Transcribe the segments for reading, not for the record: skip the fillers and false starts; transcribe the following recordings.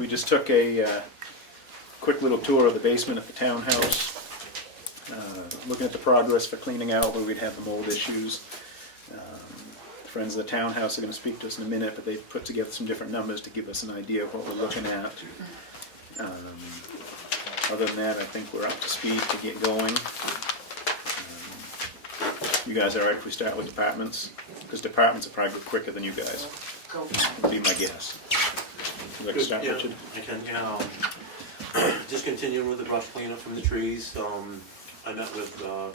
We just took a quick little tour of the basement at the townhouse, looking at the progress for cleaning out where we'd have the mold issues. Friends of the townhouse are going to speak to us in a minute, but they've put together some different numbers to give us an idea of what we're looking at. Other than that, I think we're up to speed to get going. You guys all right if we start with departments? Because departments are probably quicker than you guys. Would be my guess. Would you like to start, Yeah, Richard? I can, just continuing with the brush cleanup from the trees. I met with a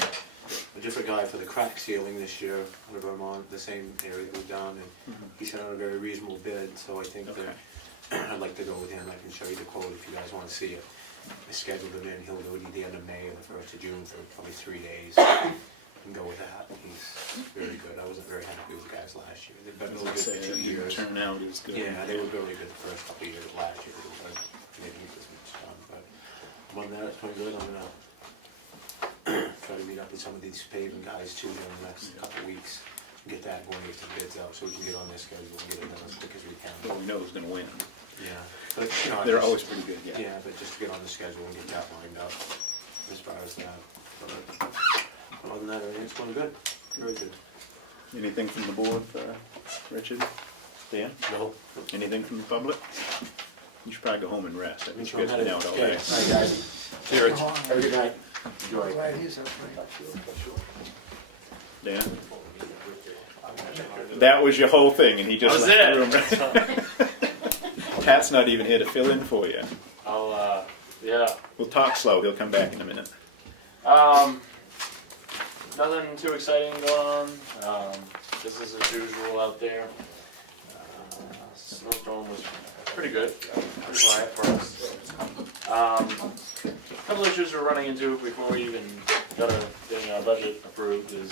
different guy for the crack sealing this year out of Vermont, the same area that we've done, and he sent out a very reasonable bid, so I think that I'd like to go with him. I can show you the quote if you guys want to see it. I scheduled him in. He'll do it at the end of May or the 1st of June for probably 3 days. And go with that. He's very good. I wasn't very happy with the guys last year. They've been really good for 2 years. Turnout is good. Yeah, they were really good the first couple of years last year. Maybe this much done, but other than that, it's going good. I'm gonna try to meet up with some of these paving guys too in the next couple of weeks. Get that going, get some bids out, so we can get on their schedule and get it done as quick as we can. Well, we know who's going to win. Yeah, but you know, They're always pretty good. Yeah. Yeah, but just to get on the schedule and get that lined up as far as that. But other than that, everything's going good. Very good. Anything from the board, Richard? Dan? No. Anything from the public? You should probably go home and rest. I mean, you guys I'm been out all okay. day. All right, guys. See you, Rich. Have a good night. Enjoy. Glad he's up there. Dan? That was your whole thing, and he just was left the room. Pat's not even here to fill in for you. I'll, yeah. We'll talk slow. He'll come back in a minute. Nothing too exciting going on. Business as usual out there. Snowstorm was pretty good. Pretty quiet for us. A couple issues we're running into before we even got getting our budget approved is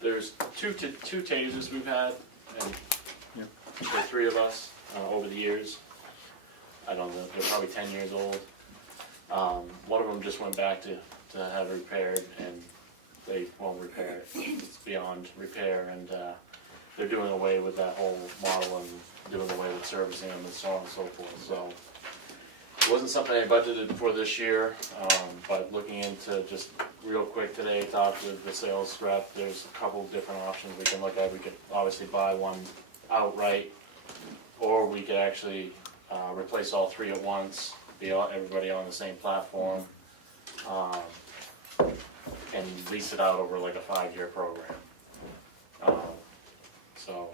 there's two tasers we've had, and for 3 of us over the years. I don't know, they're probably 10 years old. One of them just went back to have repaired, and they won't repair it. It's beyond repair, and they're doing away with that whole model and doing away with servicing them and so on and so forth. So it wasn't something I budgeted for this year, but looking into just real quick today, talked with the sales rep. There's a couple of different options we can look at. We could obviously buy one outright, or we could actually replace all 3 at once, everybody on the same platform, and lease it out over like a 5-year program. So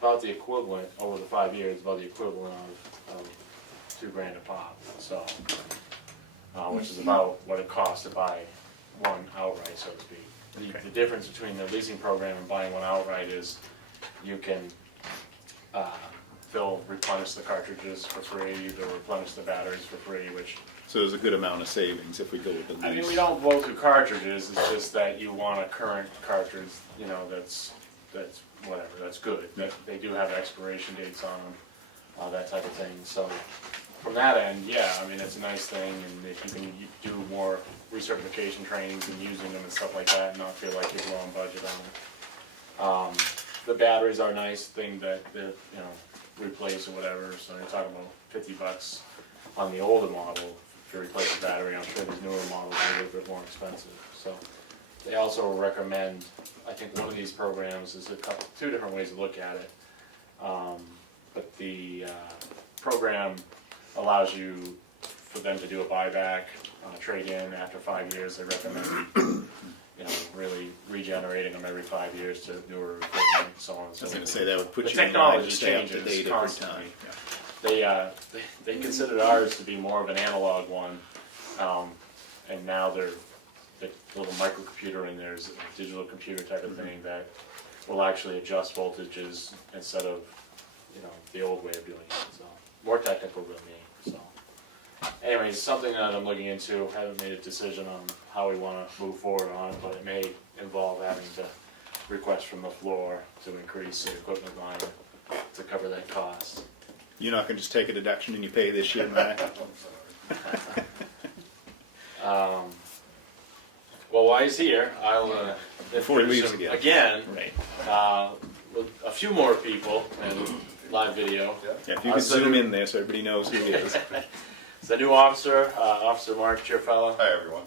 about the equivalent over the 5 years, about the equivalent of $2,000 a pop. So, which is about what it costs to buy one outright, so to speak. The difference between the leasing program and buying one outright is you can replenish the cartridges for free, they'll replenish the batteries for free, which... So there's a good amount of savings if we go with the lease. I mean, we don't vote through cartridges, it's just that you want a current cartridge, you know, that's whatever, that's good. They do have expiration dates on them, that type of thing. So from that end, yeah, I mean, it's a nice thing, and if you can do more recertification trainings and using them and stuff like that, and not feel like you're blowing budget on them. The batteries are a nice thing that you know, replace or whatever, so you're talking about $50 on the older model. If you replace the battery, I'm sure these newer models are a little bit more expensive. So they also recommend, I think one of these programs is 2 different ways to look at it. But the program allows you for them to do a buyback, trade-in after 5 years. They recommend you know, really regenerating them every 5 years to newer equipment, so on and so forth. I was going to say that would put The you in line technology to stay up to changes date every constantly. time. They considered ours to be more of an analog one, and now the little microcomputer in there is a digital computer type of thing that will actually adjust voltages instead of, you know, the old way of doing it. So more technical than me. So anyways, something that I'm looking into. Haven't made a decision on how we want to move forward on it, but it may involve having to request from the floor to increase the equipment line to cover that cost. You're not going to just take a deduction and you pay this year, Matt? Well, while he's here, I'll Before he introduce leaves him again. with a few more people, and live video. Yeah, if you could zoom in there so everybody knows who he is. It's the new officer, Officer Mark Cheerfella. Hi, everyone.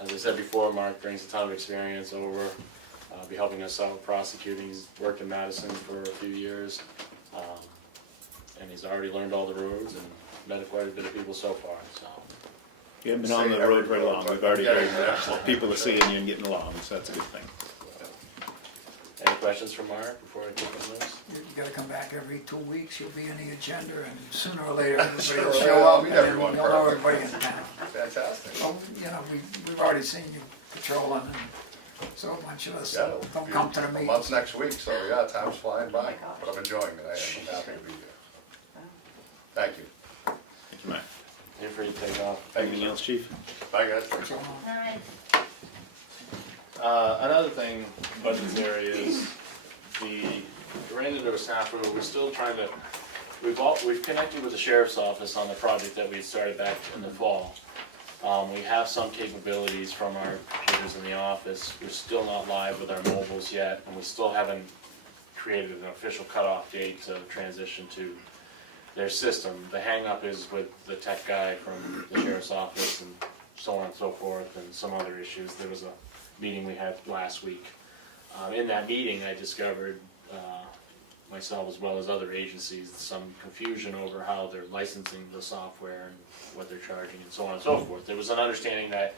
As I said before, Mark brings a ton of experience over. Be helping us out with prosecuting. He's worked in Madison for a few years, and he's already learned all the roads and met quite a bit of people so far. So You haven't been on the road very long. We've already heard people are seeing you and getting along, so that's a good thing. any questions for Mark before I take on this? You gotta come back every 2 weeks, you'll be in the agenda, and sooner or later, everybody will Sure, show I'll up, meet and then everyone, you'll know perfect. everybody in town. Fantastic. Well, you know, we've already seen you patrolling, and so a bunch of us Yeah, it'll don't be come to the a meetings. month's next week, so yeah, time's flying by, but I'm enjoying it. I'm happy to be here. Thank you. Thank you, Mike. Here for you to take off. Anything else, Chief? Bye, guys. So, Another thing, budgetary, is we ran into a snafu. We're still trying to. We've connected with the sheriff's office on the project that we started back in the fall. We have some capabilities from our computers in the office. We're still not live with our mobiles yet, and we still haven't created an official cutoff date to transition to their system. The hang-up is with the tech guy from the sheriff's office and so on and so forth, and some other issues. There was a meeting we had last week. In that meeting, I discovered, myself as well as other agencies, some confusion over how they're licensing the software and what they're charging and so on and so forth. There was an understanding that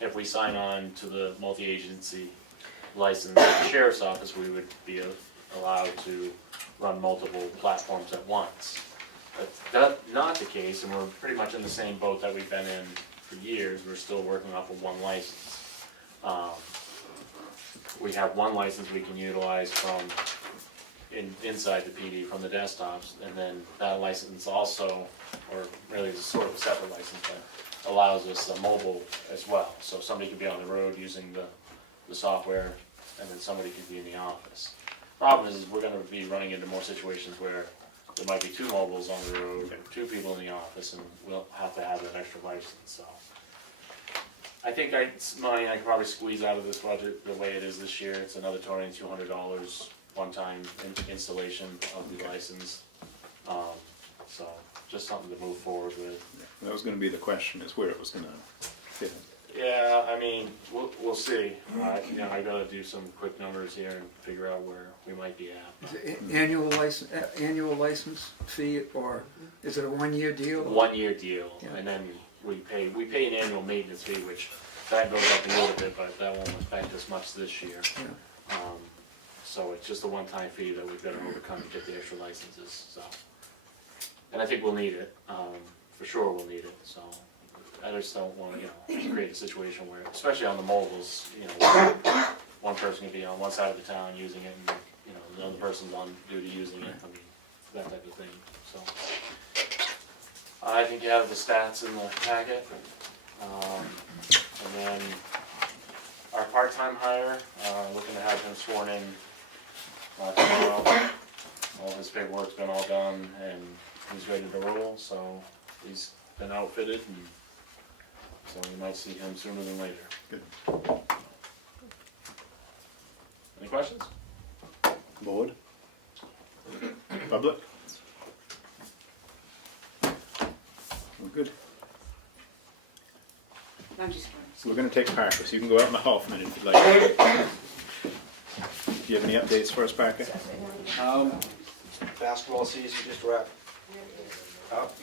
if we sign on to the multi-agency license at the sheriff's office, we would be allowed to run multiple platforms at once. That's not the case, and we're pretty much in the same boat that we've been in for years. We're still working off of one license. We have one license we can utilize from inside the PD from the desktops, and then that license also, or really it's a sort of a separate license, but allows us a mobile as well. So somebody could be on the road using the software, and then somebody could be in the office. Problem is we're going to be running into more situations where there might be two mobiles on the road and two people in the office, and we'll have to have that extra license. So I think I could probably squeeze out of this budget the way it is this year. It's another $2,200 one-time installation of the license. So just something to move forward with. That was gonna be the question, is where it was gonna fit. Yeah, I mean, we'll see. You know, I gotta do some quick numbers here and figure out where we might be at. is it annual license fee, or is it a 1-year deal? 1-year deal, Yeah. and then we pay an annual maintenance fee, which that goes up a little bit, but that won't affect us much this year. Yeah. So it's just a one-time fee that we've got to overcome to get the extra licenses, so. And I think we'll need it, for sure we'll need it, so. I just don't want to, create a situation where, especially on the mobiles, one person can be on one side of the town using it, and, another person's on duty using it, I mean, that type of thing, so. I think you have the stats in the packet, and then our part-time hire, looking to have him sworn in tomorrow. All his paperwork's been all done, and he's ready to roll, so he's been outfitted, and so we might see him sooner than later. Good. Any questions? Board? Public? We're good. I'm just So we're gonna take Parker, so you can go out in the hall for a minute if you'd like. Do you have any updates for us, Parker? Basketball season just wrapped up.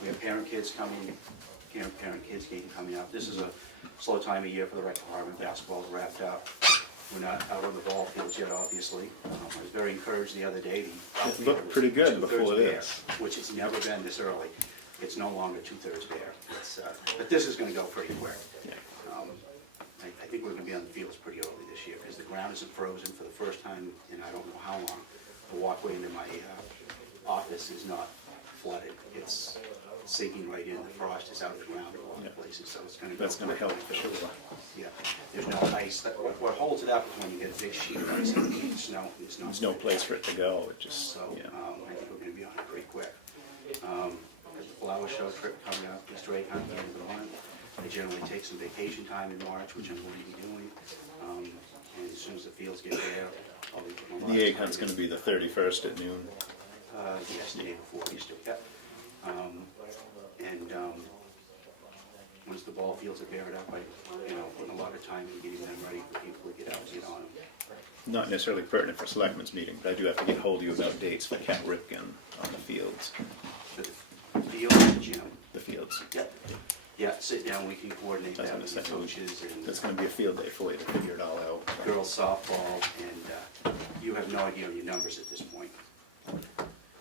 We have parent-kids game coming up. This is a slow time of year for the rec department. Basketball's wrapped up. We're not out on the ball fields yet, obviously. I was very encouraged the other day. It looked pretty good before this. Which has never been this early. It's no longer 2/3 bare. But this is gonna go pretty quick. I think we're gonna be on the fields pretty early this year, because the ground isn't frozen for the first time in I don't know how long. The walkway into my office is not flooded. It's sinking right in. The frost is out of the ground in a lot of places, so it's gonna go. That's gonna help for sure. Yeah, there's no ice. What holds it up is when you get a big sheet of ice and you need snow. There's no place for it to go, it just, So, yeah. I think we're gonna be on it pretty quick. There's a flower show trip coming up, Easter egg hunt at the end of the month. I generally take some vacation time in March, which I'm going to be doing. And as soon as the fields get bare, I'll be putting a lot of The egg time hunt's in. gonna be the 31st at noon. Yes, the day before Easter, yep. And once the ball fields are buried up, putting a lot of time in getting them ready for people to get out and get on them. Not necessarily pertinent for selectmen's meeting, but I do have to get hold of you about dates for Cat Ripken on the fields. For the field and the gym. The fields. Yep. Yeah, sit down, we can coordinate I was that gonna with say, the coaches and that's gonna be a field day for you to figure it all out. girls softball, and you have no idea on your numbers at this point. for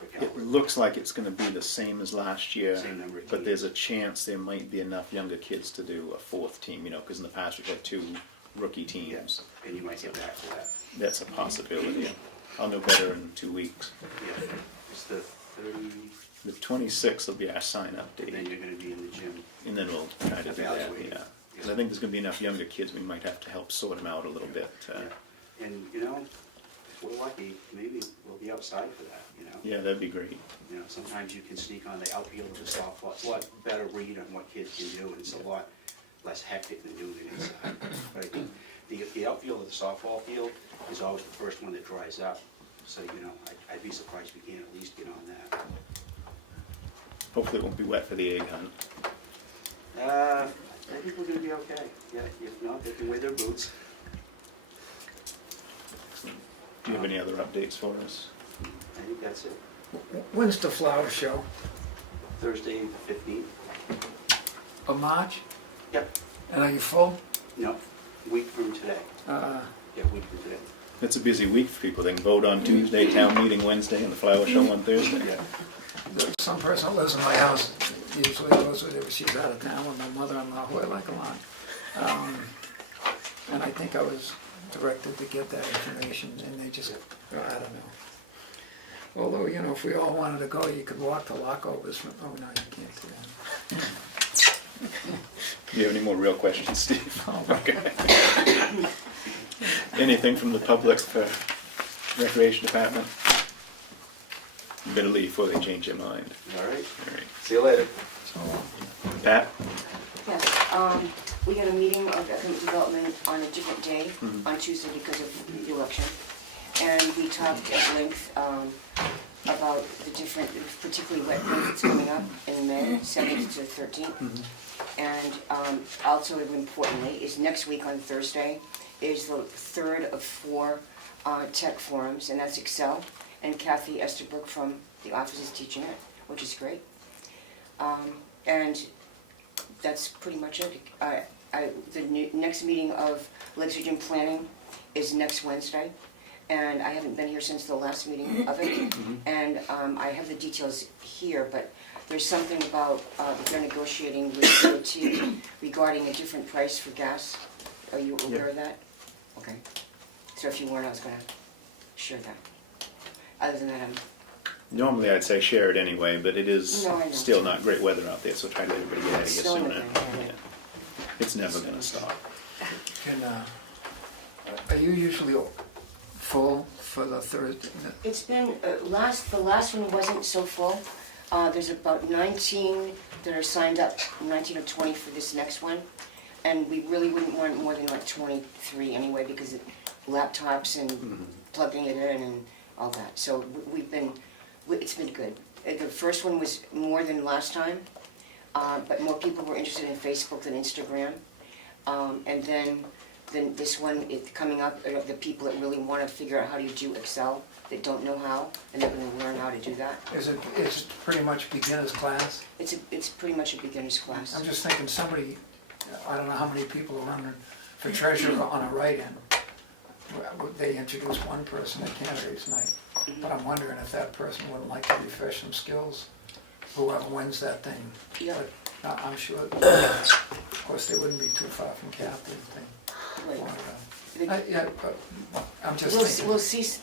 It Calvert. looks like it's gonna be the same as last year, Same number of but teams. there's a chance there might be enough younger kids to do a fourth team, because in the past we've had 2 rookie teams. Yes, and you might get back to that. That's a possibility. I'll know better in 2 weeks. Yeah, it's the 30, The 26th will be our sign-up then date, you're gonna be in the gym. and then we'll try to do that, Evaluate. yeah. 'Cause I think there's gonna be enough younger kids, we might have to help sort them out a little bit. Yeah. And, if we're lucky, maybe we'll be outside for that, Yeah, that'd be great. Sometimes you can sneak on the outfield of the softball, it's a lot better read on what kids can do, and it's a lot less hectic than doing it inside. But I think the outfield of the softball field is always the first one that dries up, so, I'd be surprised if we can't at least get on that. Hopefully it won't be wet for the egg hunt. I think we're gonna be okay, yeah, if not, they can wear their boots. Do you have any other updates for us? I think that's it. When's the flower show? Thursday, 15th? Of March? Yep, And are you full? no, week from today, Uh, yeah, week from today. It's a busy week for people. They can vote on Tuesday, town meeting Wednesday, and the flower show on Thursday. Yeah. there's some person that lives in my house, usually goes with it, she's out of town with my mother-in-law, who I like a lot. And I think I was directed to get that information, and they just, I don't know. Although, if we all wanted to go, you could walk to Lockovers from, oh, no, you can't do that. Do you have any more real questions, Steve? Oh, Okay. Anything from the public for Recreation Department? You better leave before they change their mind. All right, All right. see you later. So, Pat? Yes, we had a meeting of economic development on a different day, on Tuesday because of the election. And we talked at length about the different, particularly wet days that's coming up in May, 7th to 13th. And also importantly, is next week on Thursday, is the third of 4 tech forums, and that's Excel. And Kathy Estabrook from the office is teaching it, which is great. And that's pretty much it. The next meeting of Lakes Region Planning is next Wednesday, and I haven't been here since the last meeting of it. And I have the details here, but there's something about that they're negotiating with DOT regarding a different price for gas. Are you aware of that? Okay. So if you weren't, I was going to share that. Other than that, Normally I'd say share it anyway, but it is No, I know. still not great weather out there, so try to let everybody get out of here Snowing sooner. again, yeah. Yeah. It's never gonna stop. can, are you usually full for the Thursday? it's been, the last one wasn't so full. There's about 19 that are signed up, 19 or 20 for this next one. And we really wouldn't want more than like 23 anyway, because of laptops and plugging it in and all that. So it's been good. The first one was more than last time, but more people were interested in Facebook than Instagram. And then this one, coming up, the people that really want to figure out how do you do Excel, that don't know how, and they're going to learn how to do that. It's pretty much beginner's class? It's pretty much a beginner's class. I'm just thinking somebody, I don't know how many people are running for treasurer on a write-in. They introduce one person at candidates night, but I'm wondering if that person would like to refresh some skills, whoever wins that thing. Yeah. But I'm sure, of course, they wouldn't be too far from Kathy if they Right. wanted to. Yeah, but I'm just We'll thinking. see,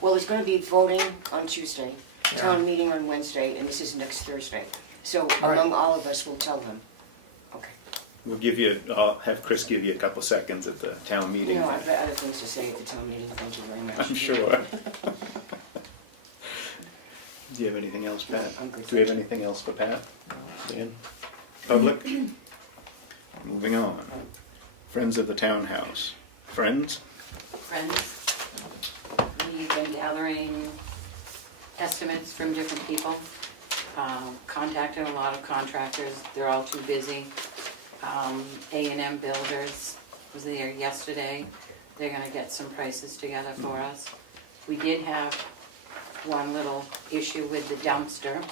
well, there's gonna be voting on Tuesday, Yeah. town meeting on Wednesday, and this is next Thursday. So All right. among all of us, we'll tell them. Okay. I'll have Chris give you a couple seconds at the town meeting. No, I've got other things to say at the town meeting, thank you very much. I'm sure. Do you have anything else, Pat? I'm good. Do we have anything else for Pat? Dan? Public? Moving on. Friends of the Townhouse. Friends? Friends. He's been gathering estimates from different people, contacted a lot of contractors, they're all too busy. A&M Builders was there yesterday, they're gonna get some prices together for us. We did have one little issue with the dumpster.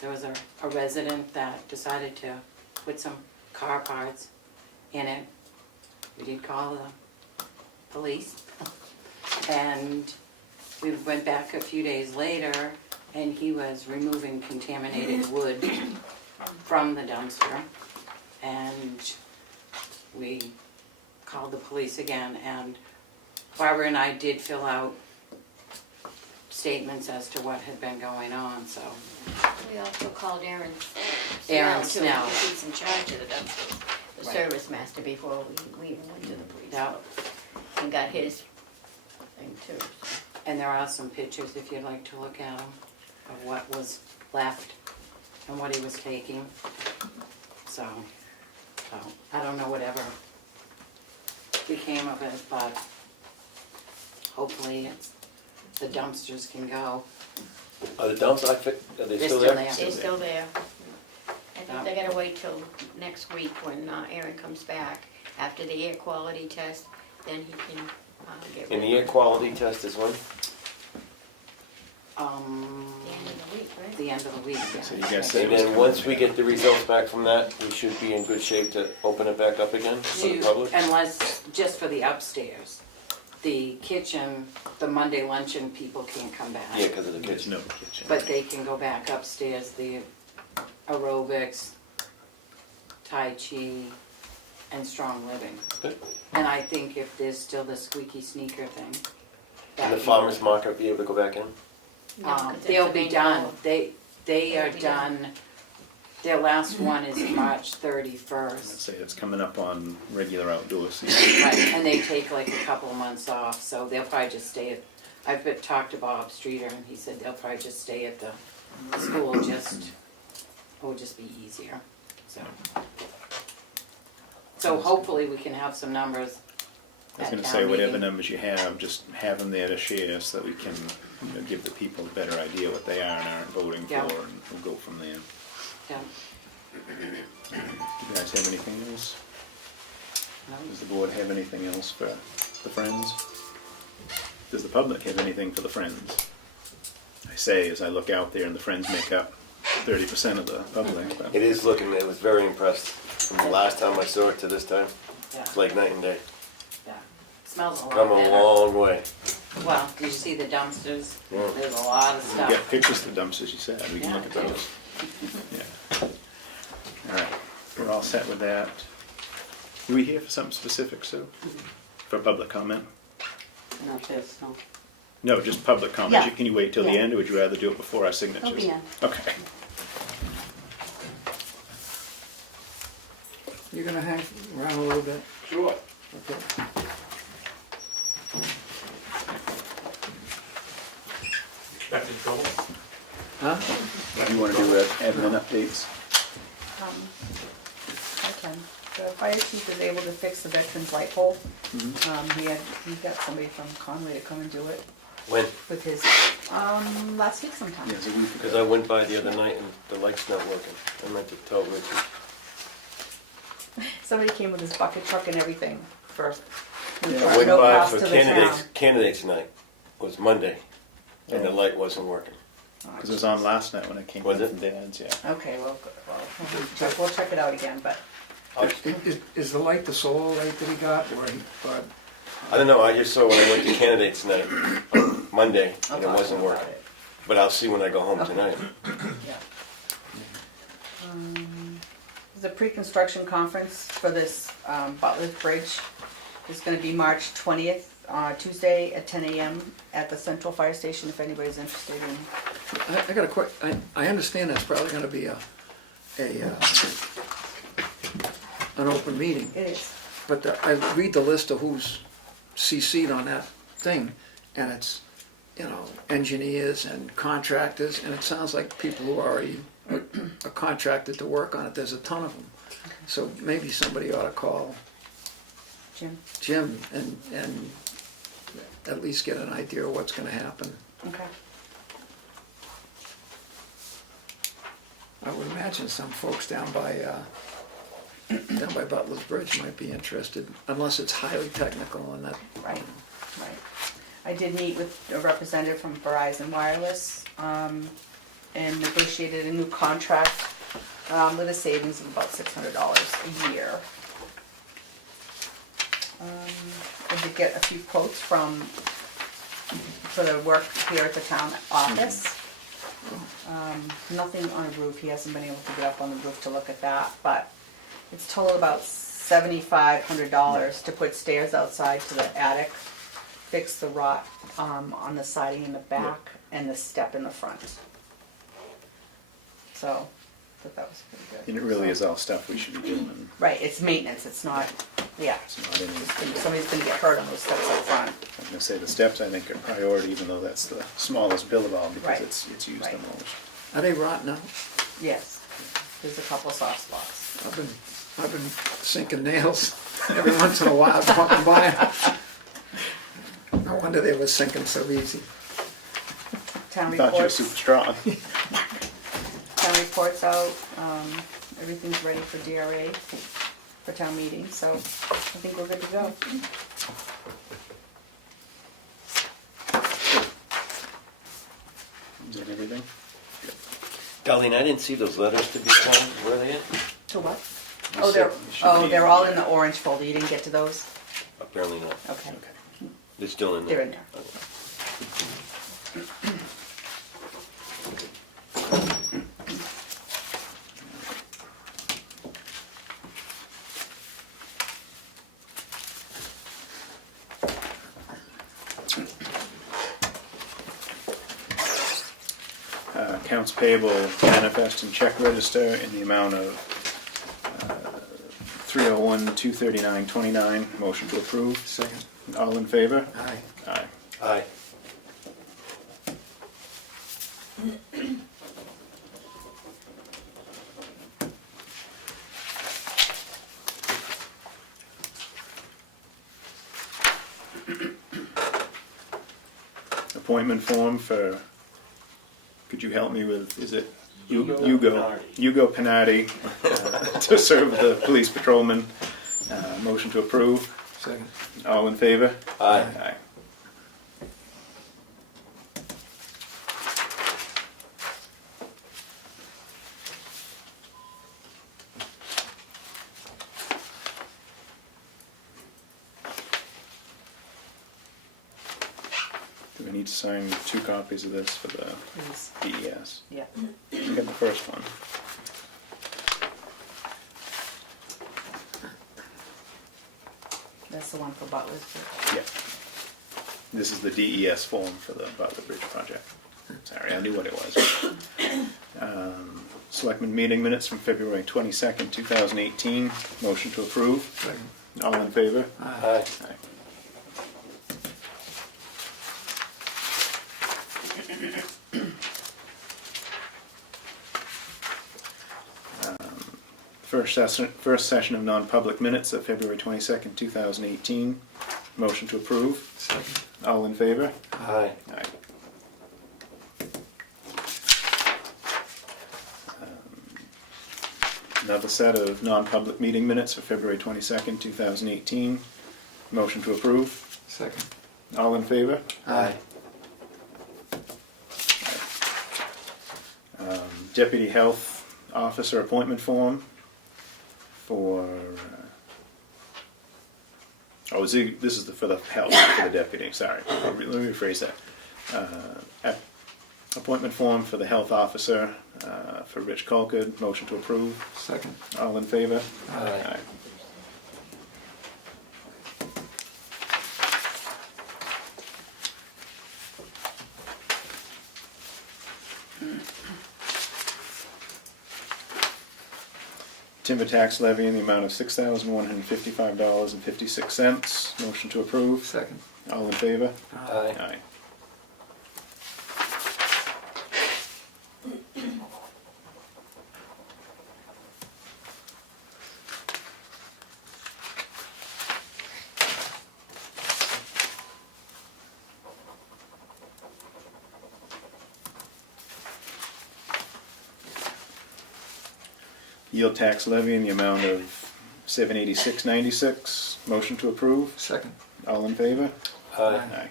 There was a resident that decided to put some car parts in it. We did call the police. And we went back a few days later and he was removing contaminated wood from the dumpster. And we called the police again, and Barbara and I did fill out statements as to what had been going on, so. We also called Aaron Aaron Snell, too, Snell. because he's in charge of the dumpsters, the Right. service master, before we even went to the police. Yeah. And got his thing too. And there are some pictures, if you'd like to look at them, of what was left and what he was taking. So, I don't know whatever became of it, but hopefully the dumpsters can go. Are the dumps, are they They're still still there? there. They're still there. I Yeah. think they gotta wait till next week when Aaron comes back, after the air quality test, then he can get rid And of the air it. quality test is when? The end of the week, right? The end of the week, yeah. So you guys say And then once we get the results back from that, we should be in good shape to open it back up again for the public? Unless, just for the upstairs. The kitchen, the Monday luncheon, people can't come back. Yeah, because of the There's kitchen. no kitchen. But they can go back upstairs, the aerobics, Tai Chi, and strong living. Good. And I think if there's still the squeaky sneaker thing. And the that- farmer's market be able to go back in? No, 'cause it's They'll be done, available. they They'll are be done. done, their last one is March Let's 31st. say it's coming up on regular outdoor season. Right, and they take like a couple of months off, so they'll probably just stay at, talked to Bob Streeter and he said they'll probably just stay at the school, it will just be easier, so. So hopefully we can have some numbers I was at gonna town say, whatever meeting. numbers you have, just have them there to share so that we can, give the people a better idea what they are and aren't voting for, Yeah. and we'll go from there. Yeah. Do you guys have anything else? No? Does the board have anything else for the Friends? Does the public have anything for the Friends? I say as I look out there and the Friends make up 30% of the public, but It is looking, I was very impressed from the last time I saw it to this time. Yeah, It's like night and day. yeah. Smells a lot Come a better. long way. Well, did you see the dumpsters? Yeah. There's a lot of we stuff. got pictures of the dumpsters, you said, we can look at Yeah. those. Yeah. All right, we're all set with that. Are we here for something specific, Sue? For public comment? Not this, no. No, just public comment. Yeah. Can you wait till the Yeah. end, or would you rather do it before our signatures? Till the end. Okay. You're gonna hang around a little bit? Sure. Okay. Expected trouble? Huh? Do you want to do admin updates? I can. The fire chief was able to fix the veteran's light pole. He got somebody from Conway to come and do it When? with his, last week sometime. Yeah, it's a week Because ago. I went by the other night and the light's not working. I meant to tell Richard. Somebody came with his bucket truck and everything first. I went No by cost for to the town. candidates night. It was Monday, and the light wasn't working. Because it was on last night when I came Was home it? from Dad's, yeah. Okay, we'll check it out again, but Is the light the solar light that he got, or I don't know, I just saw when I went to candidates night on Monday, and it I'll talk wasn't about working. it. But I'll see when I go home Okay. tonight. Yeah. The pre-construction conference for this Butler's Bridge is gonna be March 20th, Tuesday at 10 a.m. at the Central Fire Station, if anybody's interested in. I got a quick, I understand that's probably gonna be an open meeting, It is. but I read the list of who's CC'd on that thing, and it's, engineers and contractors, and it sounds like people who already are contracted to work on it, there's a ton of them. So maybe somebody ought to call Jim? Jim and at least get an idea of what's gonna happen. Okay. I would imagine some folks down by Butler's Bridge might be interested, unless it's highly technical and that. Right, right. I did meet with a representative from Verizon Wireless, and negotiated a new contract, with a savings of about $600 a year. I did get a few quotes for the work here at the town office. Nothing on a roof, he hasn't been able to get up on the roof to look at that, but it's total about $7,500 to put stairs outside to the attic, fix the rot on the siding in the back, and the step in the front. So, I thought that was pretty good. And it really is all stuff we should be doing. Right, it's maintenance, it's not, yeah. It's not any, Somebody's gonna get hurt on those steps up front. I'm gonna say the steps, I think, are priority, even though that's the smallest bill of all, because Right. it's used the Right. most. Are they rotten out? Yes, there's a couple soft spots. I've been sinking nails every once in a while walking by. No wonder they were sinking so easy. Town I thought you were reports, super strong. town reports out, everything's ready for DRA, for town meeting, so I think we're good to go. Is that everything? Darlene, I didn't see those letters to be signed, where are they at? To what? You Oh, said it should be they're all in the orange folder, you didn't get to those? Apparently not. Okay, Okay. They're still in there? they're in there. Accounts payable manifest and check register in the amount of $301,239.29. Motion to approve. Second. All in favor? Aye. Aye. Aye. Appointment form for, could you help me with, is it Hugo Hugo Pinardi to serve the police patrolman. Motion to approve. Second. All in favor? Aye. Aye. Do we need to sign 2 copies of this for the Please, DES? yeah. I got the first one. That's the one for Butler's Bridge. Yeah. This is the DES form for the Butler Bridge project. Sorry, I knew what it was. Selectmen meeting minutes from February 22nd, 2018. Motion to approve. Second. All in favor? Aye. Aye. First session of non-public minutes of February 22nd, 2018. Motion to approve. Second. All in favor? Aye. Aye. Another set of non-public meeting minutes for February 22nd, 2018. Motion to approve. Second. All in favor? Aye. Deputy Health Officer appointment form for, this is for the health, for the deputy, sorry. Let me rephrase that. Appointment form for the health officer for Rich Colquitt. Motion to approve. Second. All in favor? Aye. Timber tax levy in the amount of $6,155.56. Motion to approve. Second. All in favor? Aye. Aye. yield tax levy in the amount of $786.96. Motion to approve. Second. All in favor? Aye. Aye.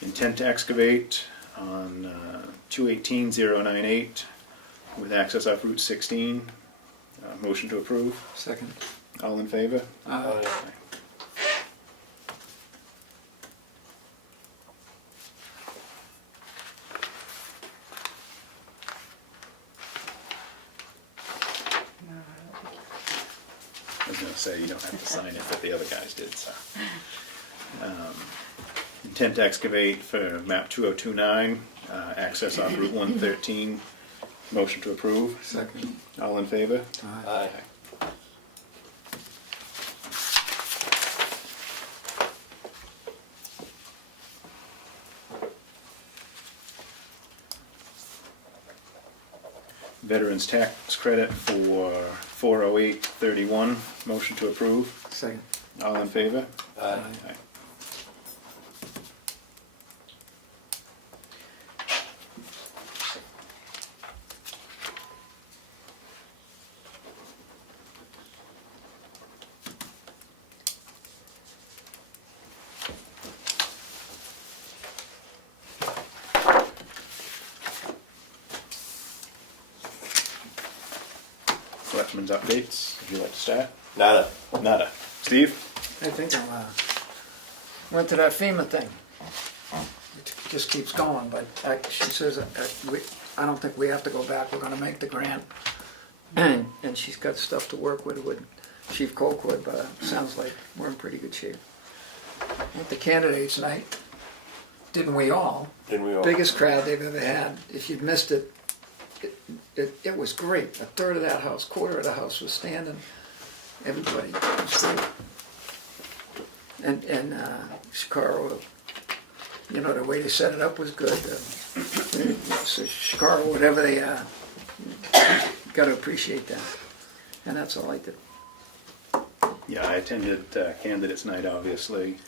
Intent to excavate on 218-098 with access off Route 16. Motion to approve. Second. All in favor? Aye. I was gonna say, you don't have to sign it, but the other guys did, so. Intent to excavate for map 2029, access off Route 113. Motion to approve. Second. All in favor? Aye. Veterans tax credit for 40831. Motion to approve. Second. All in favor? Aye. Aye. Selectmen's updates. Would you like to start? Nada. Nada. Steve? I think went to that FEMA thing. It just keeps going, but she says, I don't think we have to go back, we're gonna make the grant. And she's got stuff to work with Chief Colquitt, but it sounds like we're in pretty good shape. At the candidates night, didn't we all? Didn't we all? Biggest crowd they've ever had. If you'd missed it, it was great. A third of that house, quarter of the house was standing. Everybody was great. And Chicago, you know, the way they set it up was good. So Chicago, whatever they, got to appreciate that. And that's all I did. Yeah, I attended candidates night, obviously.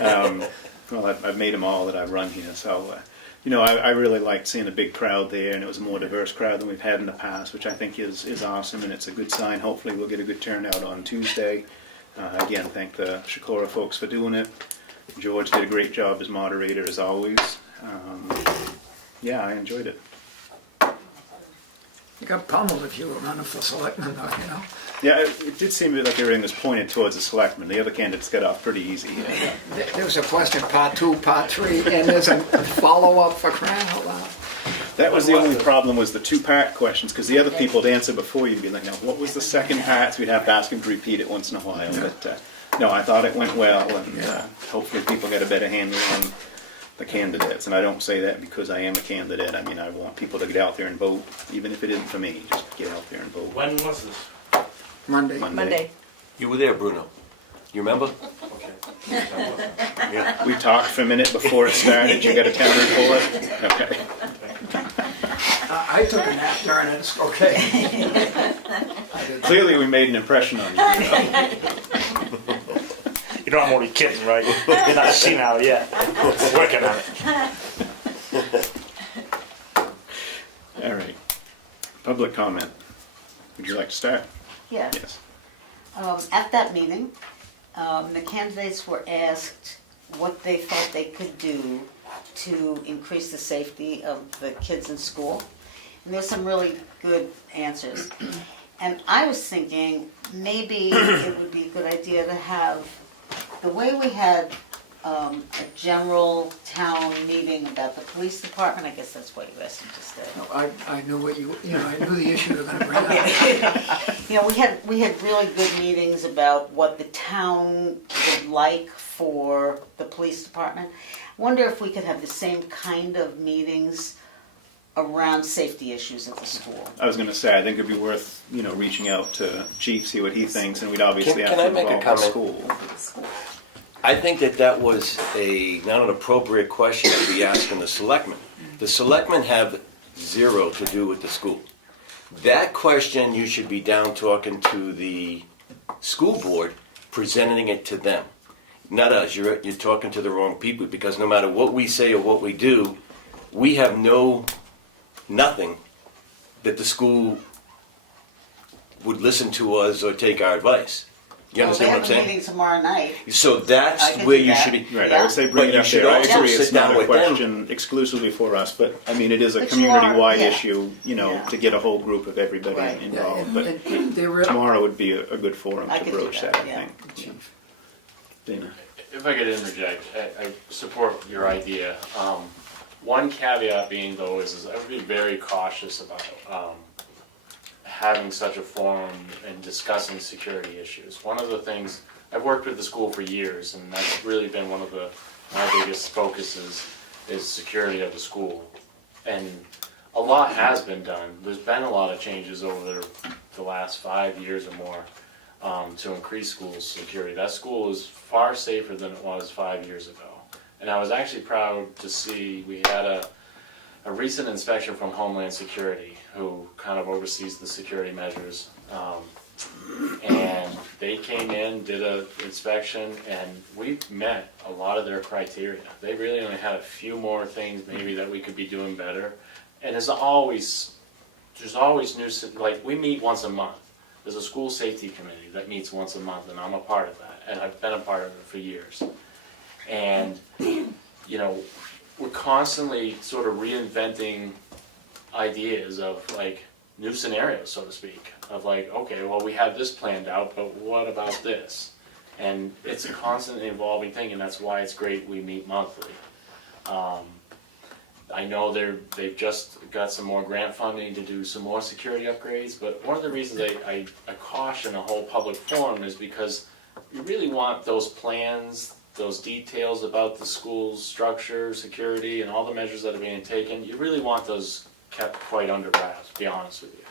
Well, I've made them all that I've run here, so you know, I really liked seeing a big crowd there, and it was a more diverse crowd than we've had in the past, which I think is awesome, and it's a good sign. Hopefully we'll get a good turnout on Tuesday. Again, thank the Shikora folks for doing it. George did a great job as moderator, as always. Yeah, I enjoyed it. You got pummeled if you were running for selectman, though, you know. Yeah, it did seem like everything was pointed towards the selectmen. The other candidates got off pretty easy. There was a question, part 2, part 3, and there's a follow-up for crying out loud. That was the only problem, was the two-part questions, because the other people would answer before you'd be like, now, what was the second part? So we'd have to ask them to repeat it once in a while. But no, I thought it went well, and hopefully people get a better handle on the candidates. And I don't say that because I am a candidate. I mean, I want people to get out there and vote, even if it isn't for me. Just get out there and vote. When was this? Monday. Monday. You were there, Bruno. You remember? Okay. Yeah. We talked for a minute before it started. You got a town report? Okay. I took a nap during it, it's okay. Clearly we made an impression on you. You know I'm only kidding, right? You're not senile yet. Working on it. All right. Public comment. Would you like to start? Yeah. Yes. At that meeting, the candidates were asked what they thought they could do to increase the safety of the kids in school. And there's some really good answers. And I was thinking maybe it would be a good idea to have, the way we had a general town meeting about the police department, I guess that's what you asked them to say. I knew what I knew the issue you were gonna bring up. You know, we had really good meetings about what the town would like for the police department. I wonder if we could have the same kind of meetings around safety issues at the school. I was going to say, I think it'd be worth, reaching out to Chief, see what he thinks, and we'd obviously Can have I to make a involve the comment? school. I think that was not an appropriate question to be asking the selectmen. The selectmen have zero to do with the school. That question, you should be down talking to the school board, presenting it to them. Not us, you're talking to the wrong people, because no matter what we say or what we do, we have nothing that the school would listen to us or take our advice. You understand what I'm Well, they have a saying? meeting tomorrow night. So I that's can where do you that. should be. Right, Yeah. I would say bring But it you up should there. I also agree, sit it's not down a with them. question exclusively for us, but, I mean, it is a But you are, community-wide yeah. issue, you know, Yeah. to get a whole group of everybody Right. involved. But And they really, tomorrow would be a good forum I to could do broach that, that, I yeah. think. Dana? If I could interject, I support your idea. One caveat being though is I would be very cautious about having such a forum and discussing security issues. One of the things, I've worked with the school for years, and that's really been one of my biggest focuses is security of the school. And a lot has been done. There's been a lot of changes over the last 5 years or more to increase school security. That school is far safer than it was 5 years ago. And I was actually proud to see we had a recent inspection from Homeland Security, who kind of oversees the security measures. And they came in, did an inspection, and we've met a lot of their criteria. They really only had a few more things maybe that we could be doing better. And there's always new, like we meet once a month. There's a school safety committee that meets once a month, and I'm a part of that, and I've been a part of it for years. And, you know, we're constantly sort of reinventing ideas of like new scenarios, so to speak, of like, okay, well, we have this planned out, but what about this? And it's a constantly evolving thing, and that's why it's great we meet monthly. I know they've just got some more grant funding to do some more security upgrades, but one of the reasons I caution a whole public forum is because you really want those plans, those details about the school's structure, security, and all the measures that are being taken, you really want those kept quite under wraps, to be honest with you.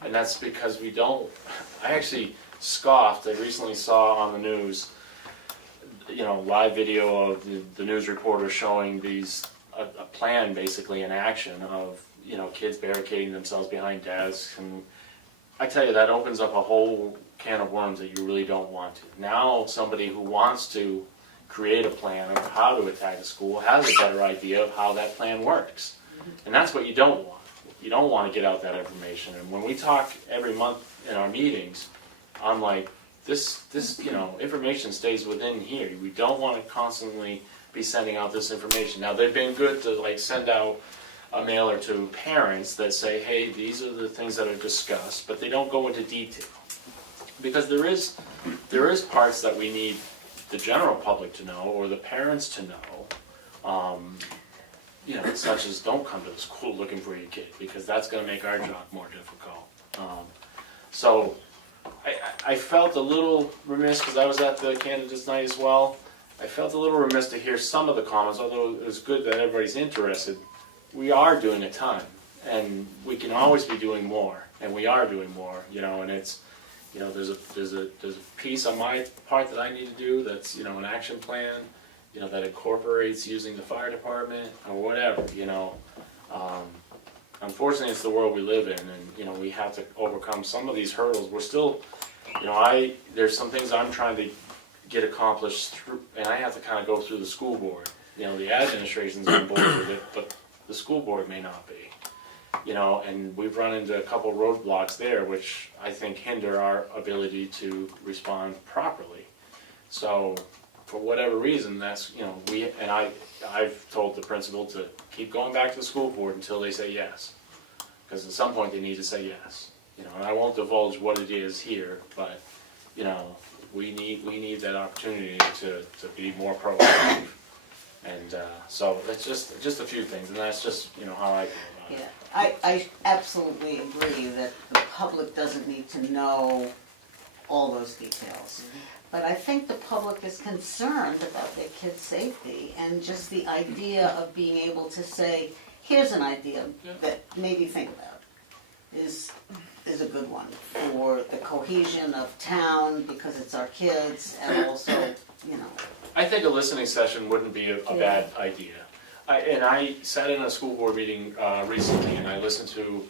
And that's because I actually scoffed, I recently saw on the news, you know, live video of the news reporter showing a plan basically in action of, you know, kids barricading themselves behind desks, and I tell you that opens up a whole can of worms that you really don't want to. Now somebody who wants to create a plan of how to attack a school has a better idea of how that plan works. And that's what you don't want. You don't want to get out that information. And when we talk every month in our meetings, I'm like, this you know, information stays within here. We don't want to constantly be sending out this information. Now they've been good to like send out a mailer to parents that say, hey, these are the things that are discussed, but they don't go into detail. Because there is parts that we need the general public to know, or the parents to know, you know, such as don't come to the school looking for your kid, because that's going to make our job more difficult. So I felt a little remiss, because I was at the candidates night as well. I felt a little remiss to hear some of the comments, although it was good that everybody's interested. We are doing a ton, and we can always be doing more, and we are doing more, you know, and it's, you know, there's a piece on my part that I need to do that's, you know, an action plan, you know, that incorporates using the fire department or whatever, you know. Unfortunately, it's the world we live in, and, you know, we have to overcome some of these hurdles. We're still, you know, there's some things I'm trying to get accomplished through, and I have to kind of go through the school board. You know, the administration's on board with it, but the school board may not be. You know, and we've run into a couple roadblocks there, which I think hinder our ability to respond properly. So, for whatever reason, that's, you know, I've told the principal to keep going back to the school board until they say yes. Because at some point they need to say yes. You know, and I won't divulge what it is here, but, you know, we need that opportunity to be more proactive. And so it's just a few things, and that's just, you know, how I feel about it. Yeah, I absolutely agree that the public doesn't need to know all those details. But I think the public is concerned about their kids' safety, and just the idea of being able to say, here's an idea that maybe think about, is a good one for the cohesion of town, because it's our kids, and also, you know. I think a listening session wouldn't be a bad idea. I sat in a school board meeting recently, and I listened to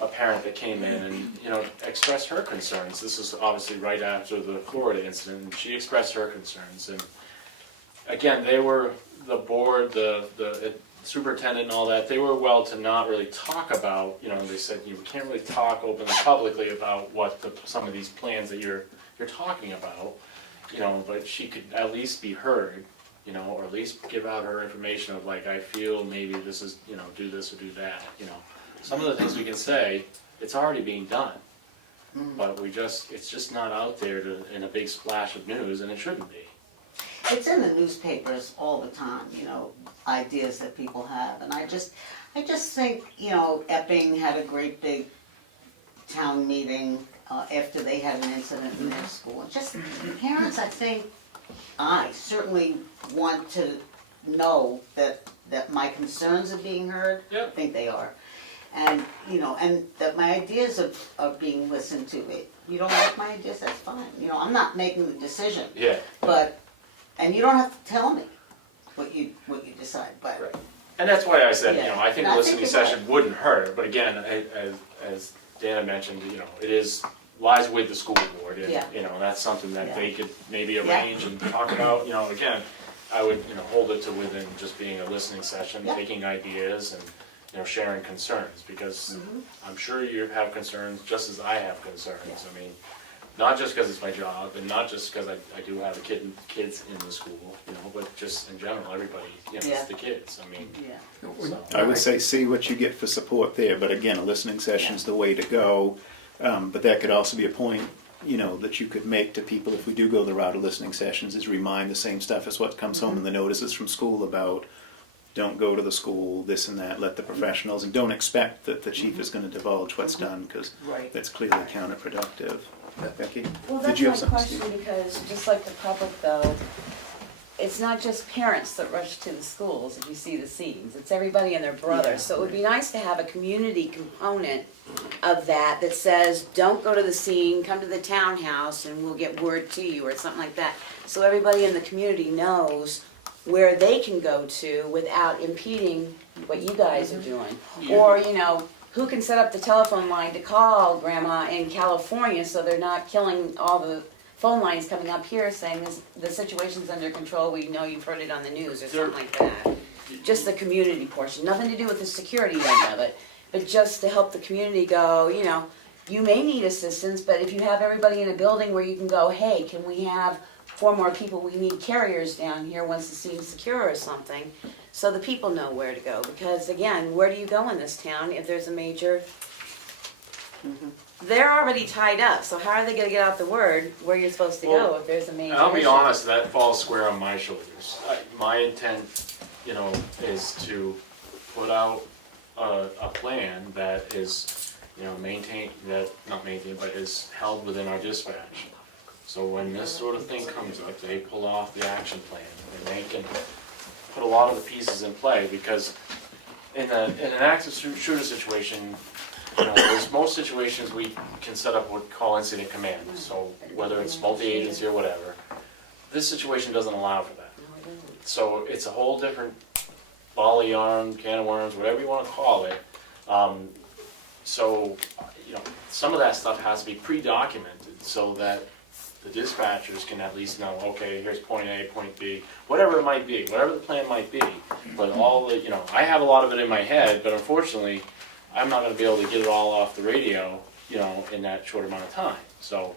a parent that came in and, you know, expressed her concerns. This is obviously right after the Florida incident, and she expressed her concerns. And again, they were, the board, the superintendent and all that, they were well to not really talk about, you know, they said, you can't really talk openly publicly about what some of these plans that you're talking about, you know, but she could at least be heard, you know, or at least give out her information of like, I feel maybe this is, you know, do this or do that, you know. Some of the things we can say, it's already being done, but it's just not out there in a big splash of news, and it shouldn't be. It's in the newspapers all the time, you know, ideas that people have, and I just think, you know, Epping had a great big town meeting after they had an incident in their school. And just parents, I certainly want to know that my concerns are being heard. Yeah. I think they are, and you know, and that my ideas are being listened to. You don't like my ideas, that's fine. You know, I'm not making the decision. Yeah. But. And you don't have to tell me what you decide, but. Right. And that's why I said, you Yeah. know, I think And a I listening think you're session wouldn't hurt, but again, as Dana mentioned, you know, it lies with the school board, and, Yeah. you know, that's something that Yeah. they could maybe Yeah. arrange and talk about, you know, again, I would, you know, hold it to within just being a listening session, Yeah. taking ideas and, you know, sharing concerns, because I'm sure you have concerns just as I have concerns. Yeah. I mean, not just because it's my job, and not just because I do have kids in the school, you know, but just in general, everybody, you know, Yeah. it's the kids. I mean, Yeah. so. I would say see what you get for support there, but again, a listening session's the way to go. But that could also be a point, you know, that you could make to people if we do go the route of listening sessions, is remind the same stuff as what comes home in the notices from school about don't go to the school, this and that, let the professionals, and don't expect that the chief is going to divulge what's done, because Right. that's clearly counterproductive. Becky? Well, Did that's you my have something, question, Steve? because just like the public though, it's not just parents that rush to the schools if you see the scenes, it's everybody and their brothers. So it would be nice to have a community component of that says, don't go to the scene, come to the townhouse and we'll get word to you, or something like that. So everybody in the community knows where they can go to without impeding what you guys are doing. Or, you know, who can set up the telephone line to call grandma in California so they're not killing all the phone lines coming up here saying the situation's under control, we know you've heard it on the news, or something like that. Just the community portion, nothing to do with the security end of it, but just to help the community go, you know, you may need assistance, but if you have everybody in a building where you can go, hey, can we have 4 more people, we need carriers down here once the scene's secure or something, so the people know where to go. Because again, where do you go in this town if there's a major? They're already tied up, so how are they gonna get out the word where you're supposed to go if there's a major And I'll be issue? honest, that falls square on my shoulders. My intent, you know, is to put out a plan that is, you know, but is held within our dispatch. So when this sort of thing comes up, they pull off the action plan, and they can put a lot of the pieces in play, because in an active shooter situation, you know, there's most situations we can set up what we call incident command. So whether it's multi-agency or whatever, this situation doesn't allow for that. So it's a whole different ball of yarn, can of worms, whatever you want to call it. So, you know, some of that stuff has to be pre-documented so that the dispatchers can at least know, okay, here's point A, point B, whatever it might be, whatever the plan might be. But all the, you know, I have a lot of it in my head, but unfortunately, I'm not going to be able to get it all off the radio, you know, in that short amount of time. So,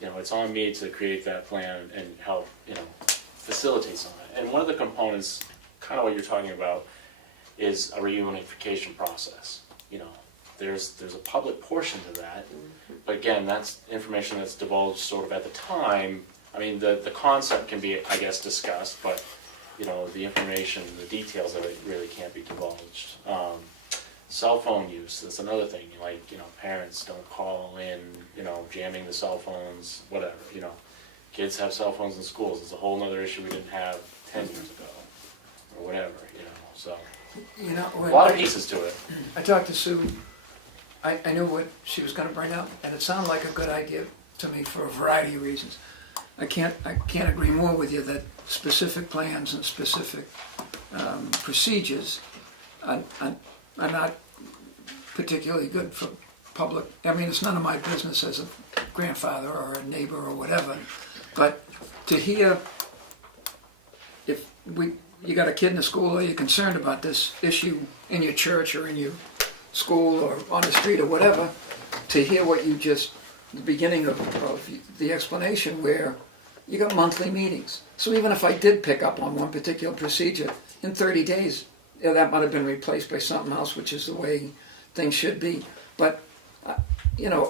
you know, it's on me to create that plan and help, you know, facilitate some of that. And one of the components, kind of what you're talking about, is a reunification process. You know, there's a public portion to that, but again, that's information that's divulged sort of at the time. I mean, the concept can be, I guess, discussed, but, you know, the information, the details of it really can't be divulged. Cell phone use, that's another thing, like, you know, parents don't call in, you know, jamming the cell phones, whatever, you know. Kids have cell phones in schools, it's a whole other issue we didn't have 10 years ago, or whatever, you know, so. You know, A when lot of pieces to it. I talked to Sue, I knew what she was gonna bring up, and it sounded like a good idea to me for a variety of reasons. I can't agree more with you that specific plans and specific procedures are not particularly good for public, I mean, it's none of my business as a grandfather or a neighbor or whatever, but to hear if you got a kid in the school or you're concerned about this issue in your church or in your school or on the street or whatever, to hear what you just, the beginning of the explanation where you got monthly meetings. So even if I did pick up on one particular procedure, in 30 days, yeah, that might have been replaced by something else, which is the way things should be. But,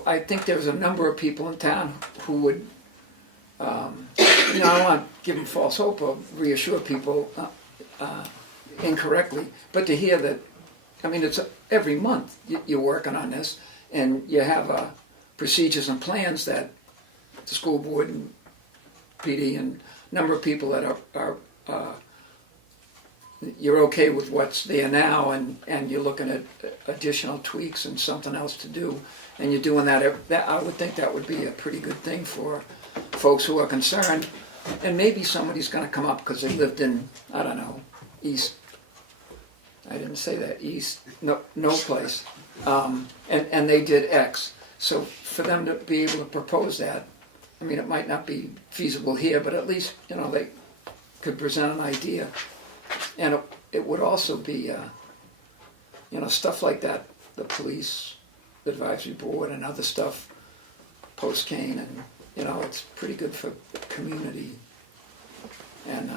I think there's a number of people in town who would, I don't want to give them false hope or reassure people incorrectly, but to hear that, it's every month you're working on this, and you have procedures and plans that the school board and PD and a number of people that are you're okay with what's there now, and you're looking at additional tweaks and something else to do, and you're doing that. I would think that would be a pretty good thing for folks who are concerned, and maybe somebody's going to come up because they lived in, I don't know, East. I didn't say that, East, no place, and they did X. So for them to be able to propose that, it might not be feasible here, but at least, they could present an idea. And it would also be, stuff like that, the police advisory board and other stuff, post-Kane, and, it's pretty good for the community. And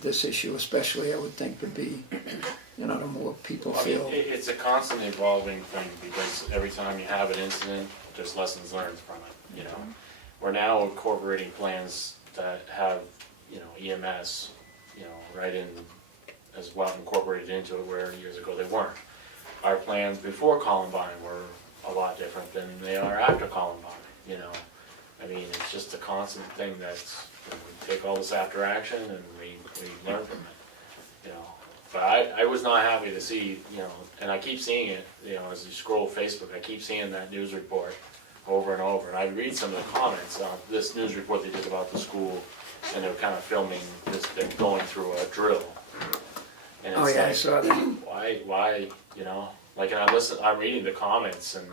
this issue especially, I would think, would be, the more people feel. It's a constant evolving thing, because every time you have an incident, there's lessons learned from it, We're now incorporating plans that have, EMS, right in as well incorporated into it, where years ago they weren't. Our plans before Columbine were a lot different than they are after Columbine, it's just a constant thing that's, we take all this after action and we learn from it, But I was not happy to see, and I keep seeing it, as you scroll Facebook, I keep seeing that news report over and over, and I read some of the comments on this news report they did about the school, and they were kind of filming this, they're going through a drill. And it's I saw that. why, and I'm reading the comments, and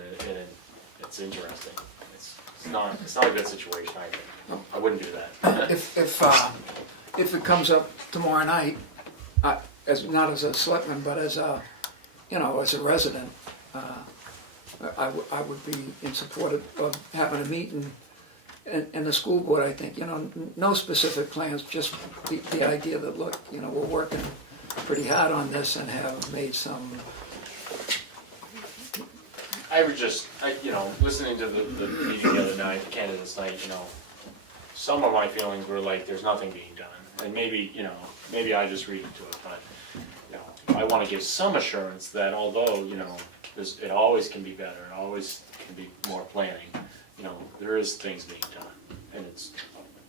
it's interesting. It's not a good situation, I think. I wouldn't do that. If it comes up tomorrow night, not as a selectman, but as a resident, I would be in support of having a meeting. And the school board, I think, no specific plans, just the idea that, look, we're working pretty hard on this and have made some. I would just, listening to the meeting the other night, the candidates night, some of my feelings were like, there's nothing being done. And maybe I just read into it, but, I want to give some assurance that although, it always can be better, and always can be more planning, there is things being done, and it's,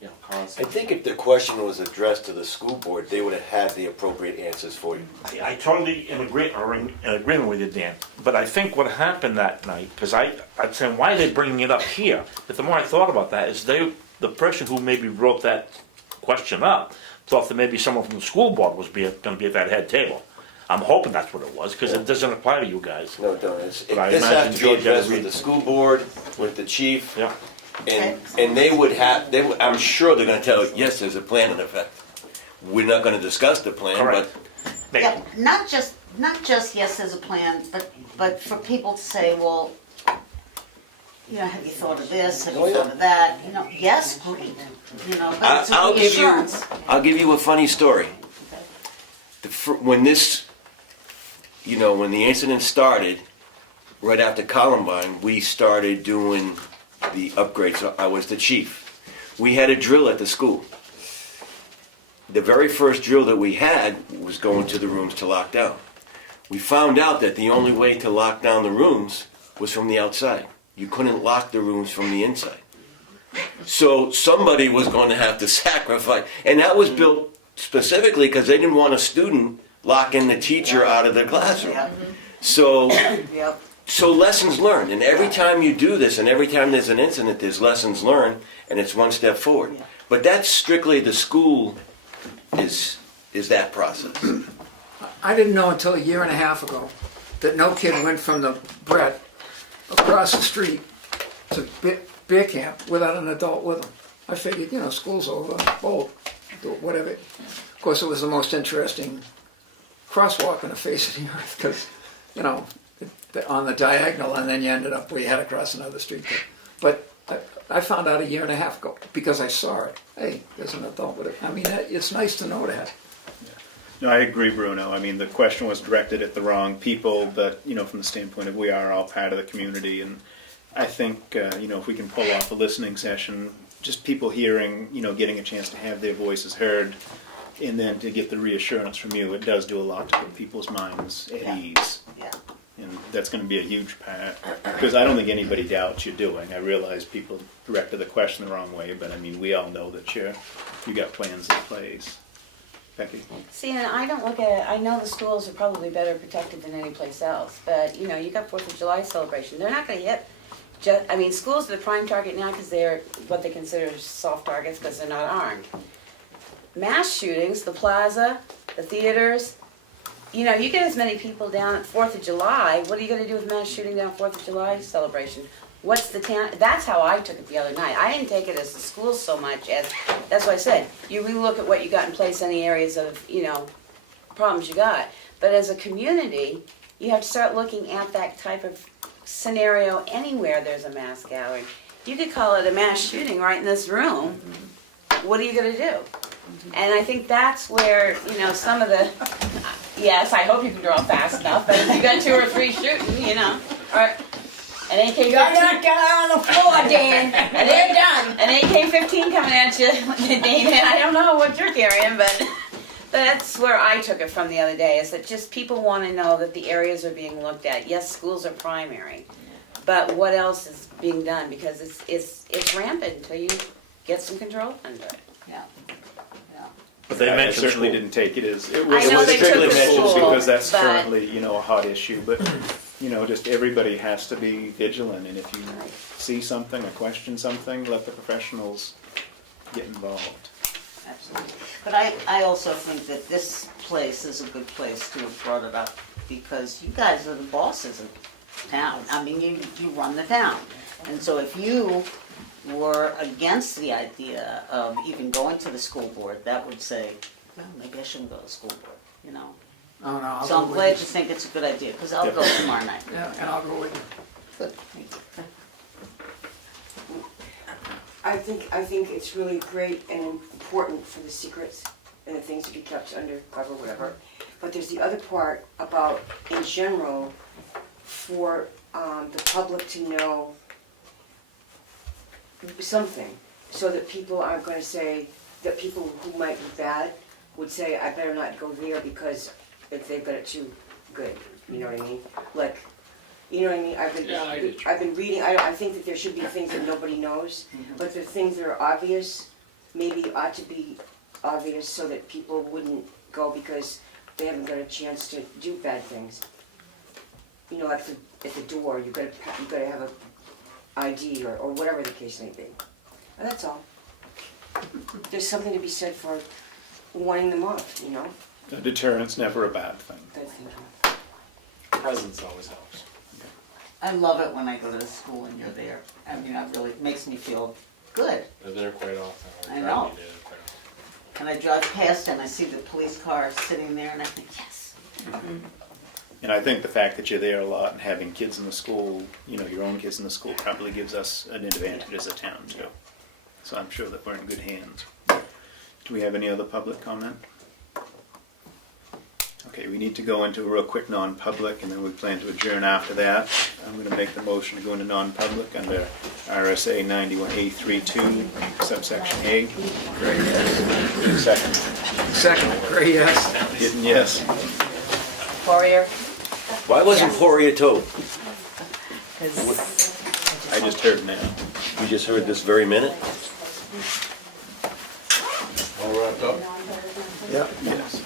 I constant. think if the question was addressed to the school board, they would have had the appropriate answers for you. I totally in agreement with you, Dan. But I think what happened that night, because I'd say, why are they bringing it up here? But the more I thought about that, is the person who maybe wrote that question up thought that maybe someone from the school board was going to be at that head table. I'm hoping that's what it was, because it doesn't apply to you guys. No, it don't. But I This has imagine to be George had addressed to with read- the school board, with the chief, Yeah. and they would have, I'm sure they're gonna tell you, yes, there's a plan in effect. We're not gonna discuss the plan, Correct. but Yeah, not just yes, there's a plan, but for people to say, well, have you thought of this, have you thought of that, yes, great, but it's a reassurance. I'll give you a funny story. When when the incident started, right after Columbine, we started doing the upgrades. So I was the chief. We had a drill at the school. The very first drill that we had was going to the rooms to lock down. We found out that the only way to lock down the rooms was from the outside. You couldn't lock the rooms from the inside. So somebody was going to have to sacrifice, and that was built specifically because they didn't want a student locking the teacher out of the classroom. Yep. So, Yep. so lessons learned, and every time you do this, and every time there's an incident, there's lessons learned, and it's one step forward. But that's strictly the school is that process. I didn't know until a year and a half ago that no kid went from the Brett across the street to beer camp without an adult with them. I figured, you know, school's over, oh, do whatever. Of course, it was the most interesting crosswalk on the face of the earth, because, you know, on the diagonal, and then you ended up where you had to cross another street. But I found out a year and a half ago, because I saw it. Hey, there's an adult with it. I mean, it's nice to know that. No, I agree, Bruno. I mean, the question was directed at the wrong people, but, you know, from the standpoint of we are all part of the community, and I think, you know, if we can pull off a listening session, just people hearing, you know, getting a chance to have their voices heard, and then to get the reassurance from you, it does do a lot to put people's minds at ease. Yeah. And that's going to be a huge part, because I don't think anybody doubts you're doing. I realize people directed the question the wrong way, but I mean, we all know that you got plans in place. Becky? See, and I don't look at it, I know the schools are probably better protected than any place else, but, you know, you got 4th of July celebration, they're not gonna hit, I mean, schools are the prime target now because they're what they consider soft targets because they're not armed. Mass shootings, the plaza, the theaters, you know, you get as many people down at 4th of July, what are you gonna do with mass shooting down 4th of July celebration? What's the town, that's how I took it the other night. I didn't take it as the schools so much as, that's what I said, you really look at what you got in place in the areas of, you know, problems you got. But as a community, you have to start looking at that type of scenario anywhere there's a mass gathering. You could call it a mass shooting right in this room. What are you gonna do? And I think that's where, you know, some of the, yes, I hope you can draw fast enough, but if you got 2 or 3 shooting, you know, or an AK-15. You're not down on the floor, Dan. And They're done. An AK-15 coming at you, Dana. I don't know what you're carrying, but that's where I took it from the other day, is that just people want to know that the areas are being looked at. Yes, schools are primary, but what else is being done? Because it's rampant until you get some control under it. Yeah. But they I mentioned certainly school. didn't take it as, it I know was they took strictly the mentioned school, because that's but- currently, you know, a hot issue, but, you know, just everybody has to be vigilant, and if you see something or question something, let the professionals get involved. Absolutely. But I also think that this place is a good place to have brought it up, because you guys are the bosses of town. I mean, you run the town. And so if you were against the idea of even going to the school board, that would say, well, maybe I shouldn't go to the school board, you know? Oh, no, I'll So go I'm with glad you. you think it's a good idea, because I'll go tomorrow night. Yeah, and I'll go with you. Good, thank you. I think it's really great and important for the secrets and the things to be kept under cover, whatever. But there's the other part about, in general, for the public to know something, so that people aren't going to say, that people who might be bad would say, I better not go there because if they've got it too good. You know what I mean? Like, you know what I mean? I've been reading. I think that there should be things that nobody knows, but the things that are obvious maybe ought to be obvious so that people wouldn't go because they haven't got a chance to do bad things. You know, like at the door, you've got to have a ID or whatever the case may be. And that's all. There's something to be said for warning them off, you know? A deterrent's never a bad thing. Good thinking. Presence always helps. I love it when I go to the school and you're there. I mean, it really makes me feel good. They're there quite often. I try know. to be there quite often. And I drive past and I see the police car sitting there and I think, yes. And I think the fact that you're there a lot and having kids in the school, you know, your own kids in the school probably gives us an advantage as a town too. So I'm sure that we're in good hands. Do we have any other public comment? Okay, we need to go into a real quick non-public and then we plan to adjourn after that. I'm going to make the motion to go into non-public under RSA 91A32, subsection A. Great, yes. Second. Second, great, yes. Getting yes. Poirier? Why wasn't Poirier told? I just heard now. You just heard this very minute? All wrapped up? Yeah. Yes.